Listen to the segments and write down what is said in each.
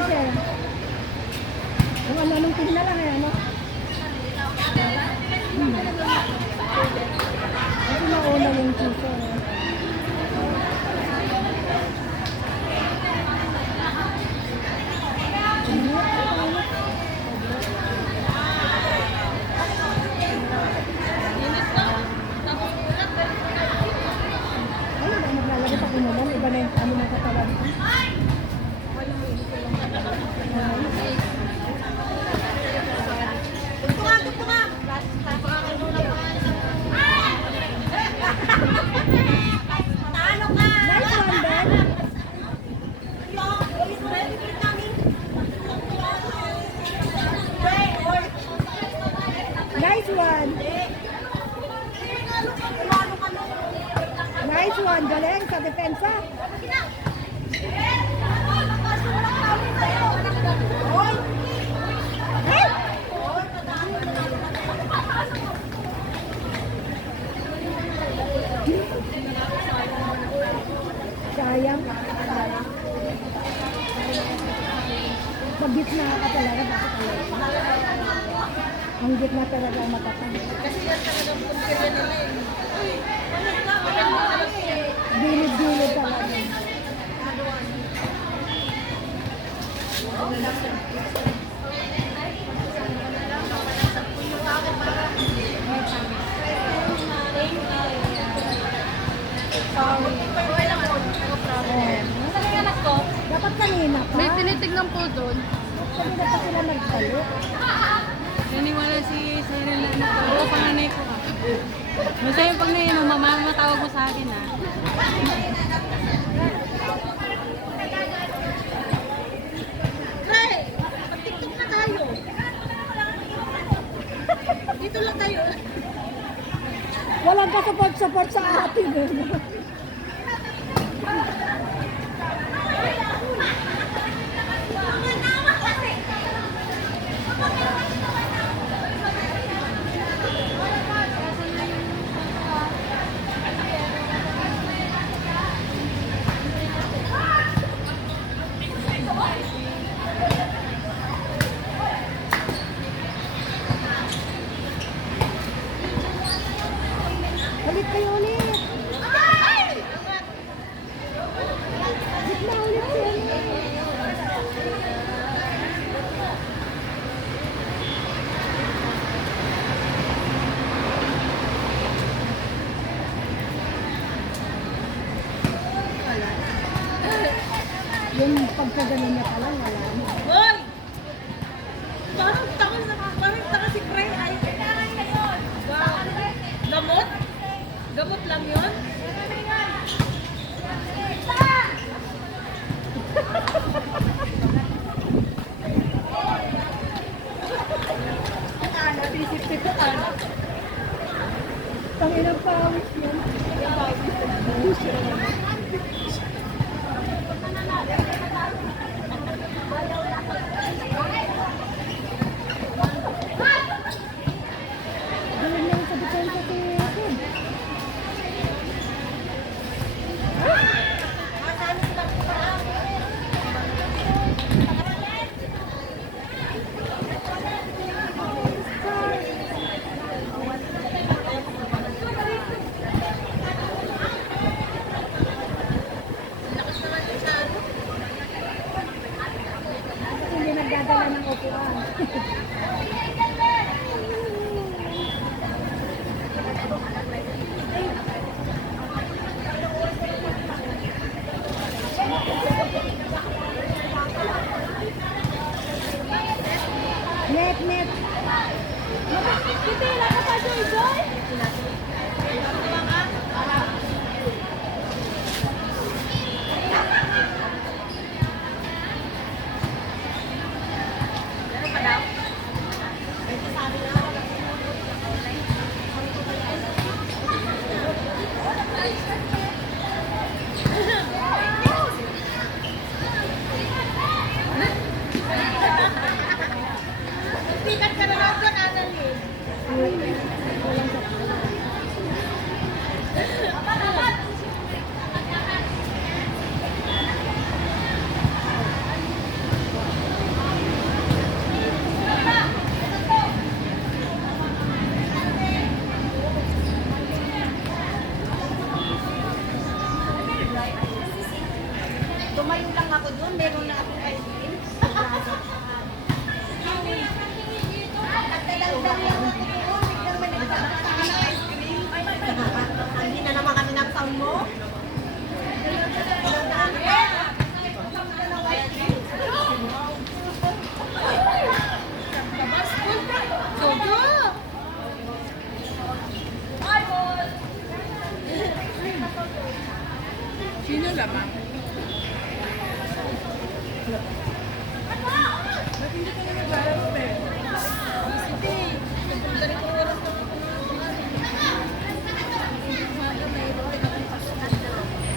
teaser. Kung ano-anong team na lang eh, ano? Kasi mauna yung teaser. Ay, maglalagay sa kumulan. Iba na yung ano ng katawan. Nice one. Nice one. Galing sa depensa. Sayang. Pag gitna ka talaga, bakit talaga? Ang gitna talaga ang matatang. Kasi yan talagang puntirya nila eh. Gilid-gilid talaga. Sorry. Okay lang po. No problem. Nasaan yung anak ko? Dapat kanina pa. May tinitignan po doon. Kanina pa sila nagtalo. Naniwala si Cyril na anak ko. Oo, panganay ko ka. Masaya pag na yun, mama, matawag mo sa akin ha. Hey! Mag-tiktok na tayo. Dito lang tayo. Walang ka-support-support sa atin. Balik kayo ulit. Gitna ulit siya. Yung pagkaganon na pala, wala na. Hoy! Parang tanga si Pre. Ay, gamot? Gamot lang yun? Natisip ko anak. Tanginang pawis yan. Galing na yung sa depensa si Sid. Hindi nagdadala ng upuan. Net. Kita yung laka pa, Joy? Meron pa daw? Tumayo lang ako doon, meron na akong ice cream. Nagdadaldal lang ako doon, biglang may nagdadaldal ng ice cream. Hindi na naman kami ng sound mo. Sino lamang?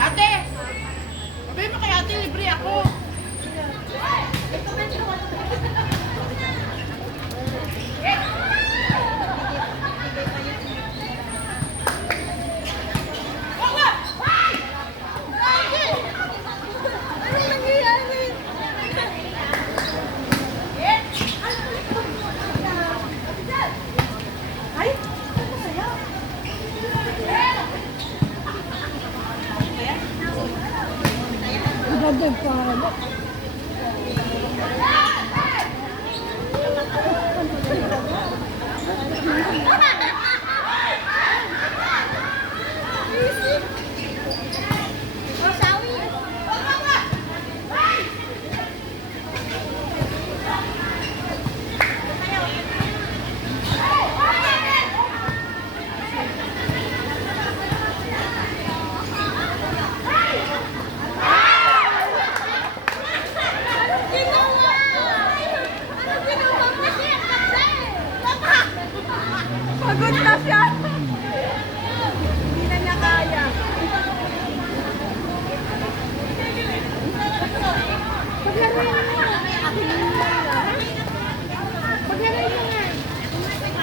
Ate! Sabi mo kay ate, libre ako. Nagagad pa ako. Pagod na siya. Hindi na niya kaya. Paglaruin mo nga. Paglaruin mo nga.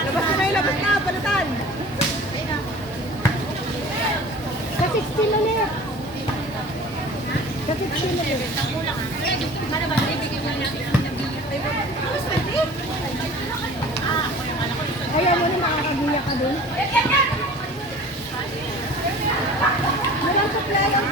Labas na yung labas na, balatan. Sa 16 ulit. Sa 16 ulit. Ayaw mo na makakagiya ka dun. Walang supply ang